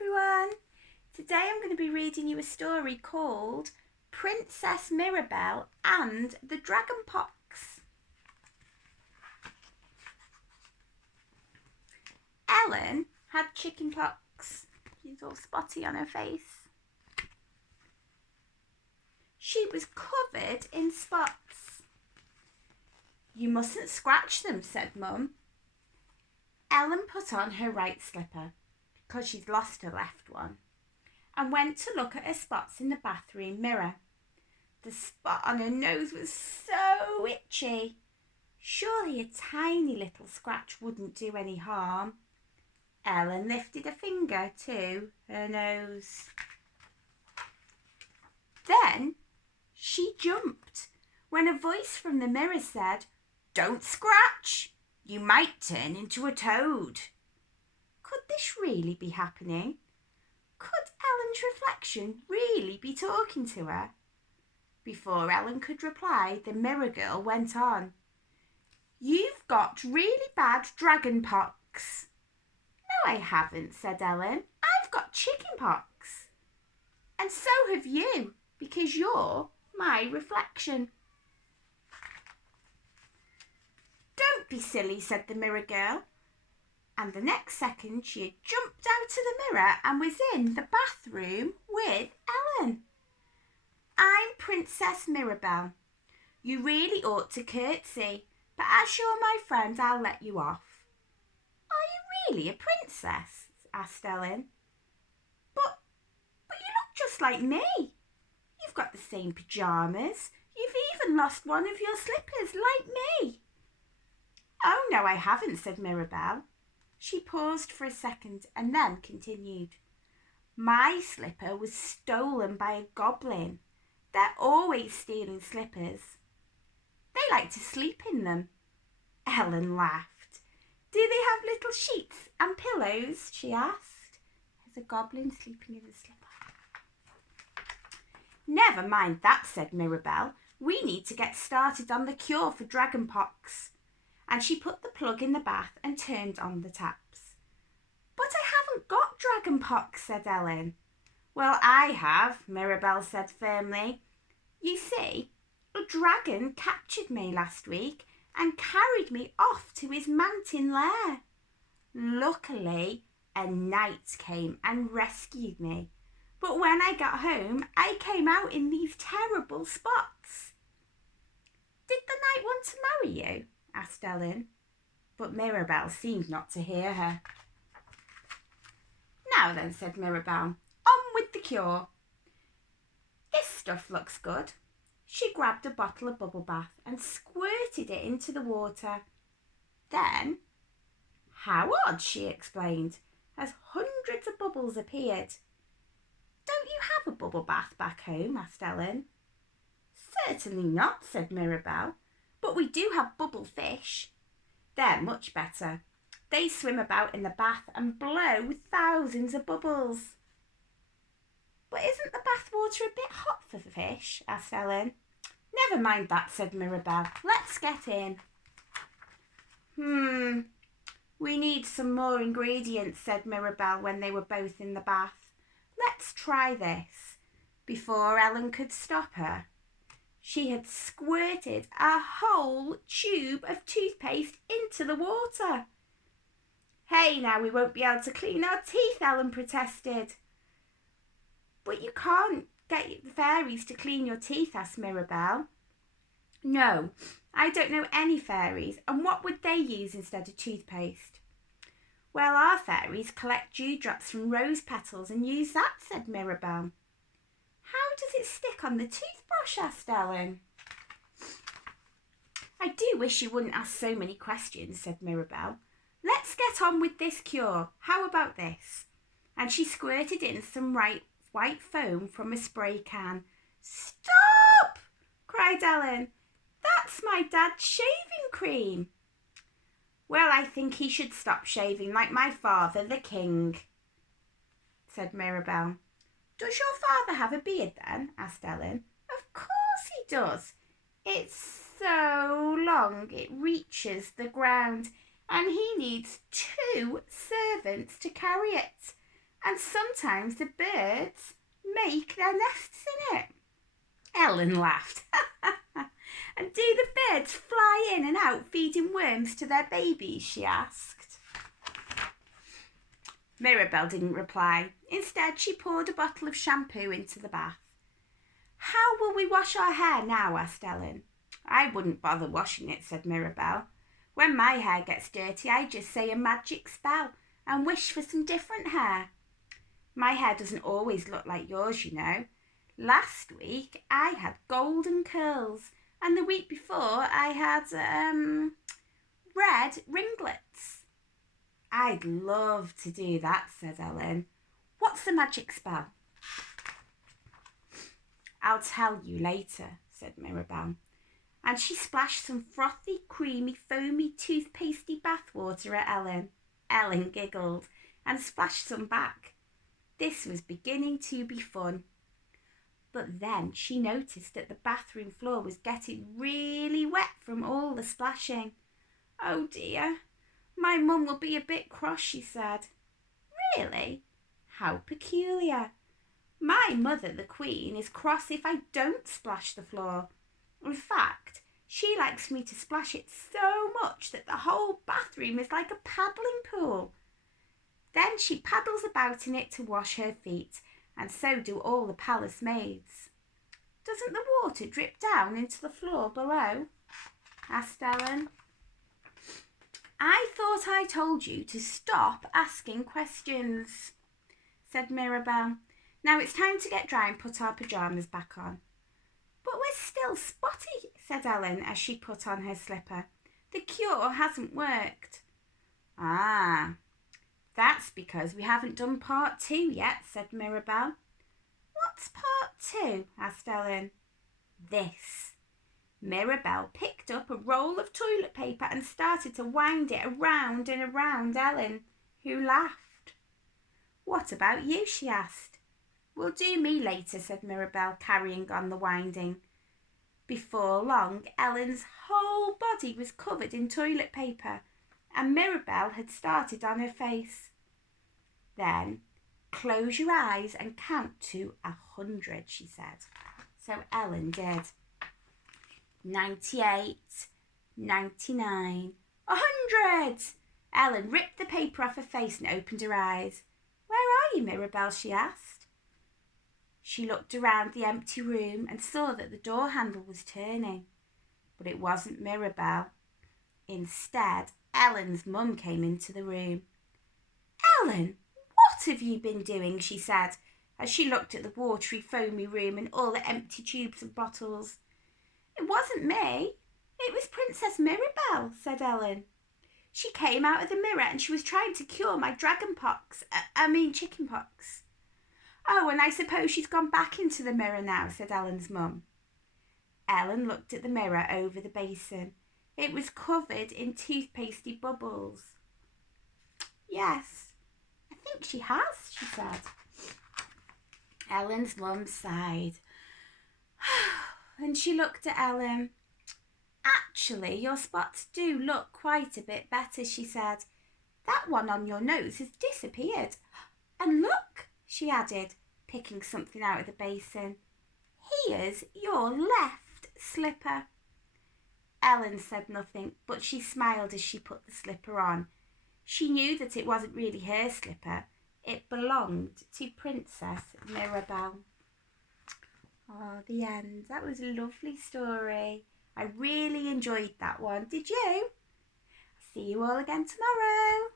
everyone! Today I'm going to be reading you a story called Princess Mirabelle and the Dragon Pox. Ellen had chicken pox. She's all spotty on her face. She was covered in spots. "You mustn't scratch them," said Mum. Ellen put on her right slipper, because she'd lost her left one, and went to look at her spots in the bathroom mirror. The spot on her nose was so itchy. Surely a tiny little scratch wouldn't do any harm. Ellen lifted a finger to her nose. Then she jumped when a voice from the mirror said, "Don't scratch! You might turn into a toad." Could this really be happening? Could Ellen's reflection really be talking to her? Before Ellen could reply, the mirror girl went on. "You've got really bad dragon pox." "No, I haven't," said Ellen. "I've got chicken pox." "And so have you, because you're my reflection." "Don't be silly," said the mirror girl. And the next second she had jumped out of the mirror and was in the bathroom with Ellen. "I'm Princess Mirabelle. You really ought to curtsy, but as you're my friend, I'll let you off." "Are you really a princess?" asked Ellen. But you look just like me. You've got the same pyjamas. You've even lost one of your slippers like me." "Oh, no, I haven't," said Mirabelle. She paused for a second and then continued. "My slipper was stolen by a goblin. They're always stealing slippers. They like to sleep in them." Ellen laughed. "Do they have little sheets and pillows?" she asked. "Is a goblin sleeping in a slipper?" "Never mind that," said Mirabelle. "We need to get started on the cure for dragon pox." And she put the plug in the bath and turned on the taps. "But I haven't got dragon pox," said Ellen. "Well, I have," Mirabelle said firmly. "You see, a dragon captured me last week and carried me off to his mountain lair. Luckily, a knight came and rescued me. But when I got home, I came out in these terrible spots." "Did the knight want to marry you?" asked Ellen, but Mirabelle seemed not to hear her. "Now then," said Mirabelle, "on with the cure. This stuff looks good." She grabbed a bottle of bubble bath and squirted it into the water. Then, "How odd," she explained, as hundreds of bubbles appeared. "Don't you have a bubble bath back home?" asked Ellen. "Certainly not," said Mirabelle. "But we do have bubble fish. They're much better. They swim about in the bath and blow thousands of bubbles." "But isn't the bath water a bit hot for the fish?" asked Ellen. "Never mind that," said Mirabelle. "Let's get in." We need some more ingredients," said Mirabelle when they were both in the bath. "Let's try this." Before Ellen could stop her, she had squirted a whole tube of toothpaste into the water. "Hey, now we won't be able to clean our teeth," Ellen protested. "But you can't get the fairies to clean your teeth?" asked Mirabelle. "No, I don't know any fairies. And what would they use instead of toothpaste?" "Well, our fairies collect dewdrops from rose petals and use that," said Mirabelle. "How does it stick on the toothbrush?" asked Ellen. "I do wish you wouldn't ask so many questions," said Mirabelle. "Let's get on with this cure. How about this?" And she squirted in some white foam from a spray can. "Stop!" cried Ellen. "That's my dad's shaving cream." "Well, I think he should stop shaving like my father, the king," said Mirabelle. "Does your father have a beard then?" asked Ellen. "Of course he does. It's so long it reaches the ground, and he needs 2 servants to carry it. and sometimes the birds make their nests in it. Ellen laughed. And do the birds fly in and out feeding worms to their babies? She asked. Mirabelle didn't reply. Instead, she poured a bottle of shampoo into the bath. How will we wash our hair now? Asked Ellen. I wouldn't bother washing it, said Mirabelle. When my hair gets dirty, I just say a magic spell and wish for some different hair. My hair doesn't always look like yours, you know. Last week I had golden curls, and the week before I had red ringlets. I'd love to do that, said Ellen. What's the magic spell? I'll tell you later, said Mirabelle. And she splashed some frothy, creamy, foamy, toothpastey bathwater at Ellen. Ellen giggled and splashed some back. This was beginning to be fun. But then she noticed that the bathroom floor was getting really wet from all the splashing. Oh dear, my mum will be a bit cross, she said. Really? How peculiar. My mother, the Queen, is cross if I don't splash the floor. In fact, she likes me to splash it so much that the whole bathroom is like a paddling pool. Then she paddles about in it to wash her feet, and so do all the palace maids. Doesn't the water drip down into the floor below? Asked Ellen. I thought I told you to stop asking questions, said Mirabelle. Now it's time to get dry and put our pyjamas back on. But we're still spotty, said Ellen as she put on her slipper. The cure hasn't worked. Ah, that's because we haven't done part 2 yet, said Mirabelle. What's part 2? Asked Ellen. This. Mirabelle picked up a roll of toilet paper and started to wind it around and around Ellen, who laughed. What about you? She asked. Will do me later, said Mirabelle, carrying on the winding. Before long, Ellen's whole body was covered in toilet paper, and Mirabelle had started on her face. Then, close your eyes and count to 100, she said. So Ellen did. 98, 99, 100! Ellen ripped the paper off her face and opened her eyes. Where are you, Mirabelle? She asked. She looked around the empty room and saw that the door handle was turning. But it wasn't Mirabelle. Instead, Ellen's mum came into the room. Ellen, what have you been doing? She said, as she looked at the watery, foamy room and all the empty tubes and bottles. It wasn't me. It was Princess Mirabelle, said Ellen. She came out of the mirror and she was trying to cure my chicken pox. Oh, and I suppose she's gone back into the mirror now, said Ellen's mum. Ellen looked at the mirror over the basin. It was covered in toothpastey bubbles. Yes, I think she has, she said. Ellen's mum sighed. And she looked at Ellen. Actually, your spots do look quite a bit better, she said. That one on your nose has disappeared. And look, she added, picking something out of the basin. Here's your left slipper. Ellen said nothing, but she smiled as she put the slipper on. She knew that it wasn't really her slipper. It belonged to Princess Mirabelle. Oh, the end. That was a lovely story. I really enjoyed that one. Did you? See you all again tomorrow.